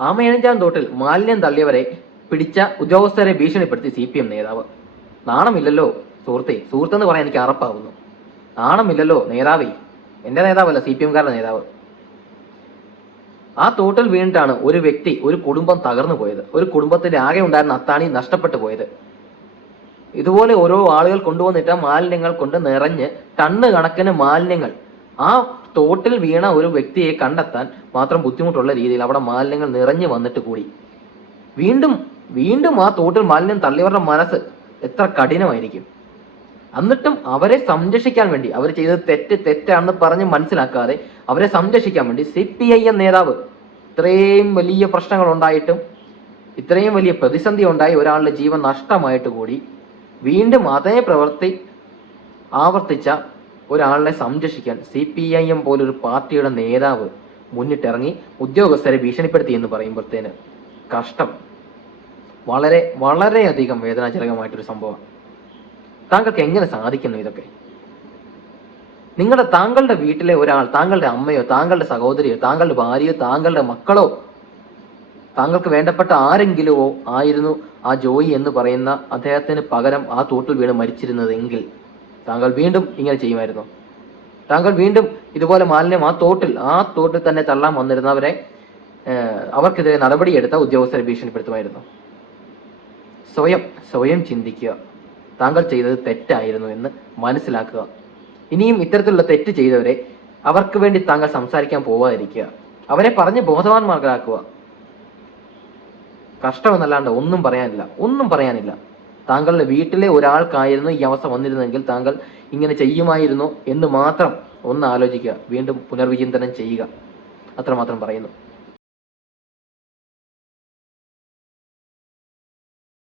ആമയണിഞ്ചാൻ തോട്ടിൽ മാലിന്യം തള്ളിയവരെ പിടിച്ച ഉദ്യോഗസ്ഥരെ ഭീഷണിപ്പെടുത്തി CPM നേതാവ്. നാണമില്ലല്ലോ സുഹൃത്തെന്ന് പറയാൻ എനിക്ക് അറപ്പാവുന്നു. നാണമില്ലല്ലോ നേതാവേ. എന്റെ നേതാവല്ല, CPM-കാരുടെ നേതാവ്. ആ തോട്ടിൽ വീണിട്ടാണ് ഒരു വ്യക്തി, ഒരു കുടുംബം തകർന്നു പോയത്. ഒരു കുടുംബത്തിൽ ആകെ ഉണ്ടായിരുന്ന അത്താണി നഷ്ടപ്പെട്ടു പോയത്. ഇതുപോലെ ഓരോ ആളുകൾ കൊണ്ടുവന്നിട്ട മാലിന്യങ്ങൾ കൊണ്ട് നിറഞ്ഞ് ടണ്ണ് കണക്കിന് മാലിന്യങ്ങൾ ആ തോട്ടിൽ വീണ ഒരു വ്യക്തിയെ കണ്ടെത്താൻ മാത്രം ബുദ്ധിമുട്ടുള്ള രീതിയിൽ അവിടെ മാലിന്യങ്ങൾ നിറഞ്ഞു വന്നിട്ട് കൂടി വീണ്ടും ആ തോട്ടിൽ മാലിന്യം തള്ളിയവരുടെ മനസ്സ് എത്ര കഠിനമായിരിക്കും. എന്നിട്ടും അവരെ സംരക്ഷിക്കാൻ വേണ്ടി, അവർ ചെയ്തത് തെറ്റാണെന്ന് പറഞ്ഞ് മനസ്സിലാക്കാതെ അവരെ സംരക്ഷിക്കാൻ വേണ്ടി CPIM നേതാവ്, ഇത്രയും വലിയ പ്രശ്നങ്ങൾ ഉണ്ടായിട്ടും, ഇത്രയും വലിയ പ്രതിസന്ധി ഉണ്ടായി, ഒരാളുടെ ജീവൻ നഷ്ടമായിട്ട് കൂടി വീണ്ടും അതേ പ്രവൃത്തി ആവർത്തിച്ച ഒരാളെ സംരക്ഷിക്കാൻ CPIM പോലൊരു പാർട്ടിയുടെ നേതാവ് മുന്നിട്ടിറങ്ങി ഉദ്യോഗസ്ഥരെ ഭീഷണിപ്പെടുത്തി എന്ന് പറയുമ്പോഴത്തേന് കഷ്ടം. വളരെ വളരെയധികം വേദനാജനകമായിട്ടൊരു സംഭവം. താങ്കൾക്ക് എങ്ങനെ സാധിക്കുന്നു ഇതൊക്കെ? താങ്കളുടെ വീട്ടിലെ ഒരാൾ, താങ്കളുടെ അമ്മയോ താങ്കളുടെ സഹോദരിയോ താങ്കളുടെ ഭാര്യയോ താങ്കളുടെ മക്കളോ താങ്കൾക്ക് വേണ്ടപ്പെട്ട ആരെങ്കിലുമോ ആയിരുന്നു ആ ജോയി എന്ന് പറയുന്ന അദ്ദേഹത്തിന് പകരം ആ തോട്ടിൽ വീണ് മരിച്ചിരുന്നതെങ്കിൽ താങ്കൾ വീണ്ടും ഇങ്ങനെ ചെയ്യുമായിരുന്നു? താങ്കൾ വീണ്ടും ഇതുപോലെ മാലിന്യം ആ തോട്ടിൽ തന്നെ തള്ളാൻ വന്നിരുന്നവരെ അവർക്കെതിരെ നടപടിയെടുത്ത ഉദ്യോഗസ്ഥരെ ഭീഷണിപ്പെടുത്തുമായിരുന്നു? സ്വയം ചിന്തിക്കുക. താങ്കൾ ചെയ്തത് തെറ്റായിരുന്നു എന്ന് മനസ്സിലാക്കുക. ഇനിയും ഇത്തരത്തിലുള്ള തെറ്റ് ചെയ്തവരെ അവർക്ക് വേണ്ടി താങ്കൾ സംസാരിക്കാൻ പോവാതിരിക്കുക. അവരെ പറഞ്ഞ് ബോധവാന്മാരാക്കുക. കഷ്ടമെന്നല്ലാണ്ട് ഒന്നും പറയാനില്ല. താങ്കളുടെ വീട്ടിലെ ഒരാൾക്കായിരുന്നു ഈ അവസ്ഥ വന്നിരുന്നെങ്കിൽ താങ്കൾ ഇങ്ങനെ ചെയ്യുമായിരുന്നു എന്ന് മാത്രം ഒന്ന് ആലോചിക്കുക. വീണ്ടും പുനർവിചിന്തനം ചെയ്യുക. അത്രമാത്രം പറയുന്നു.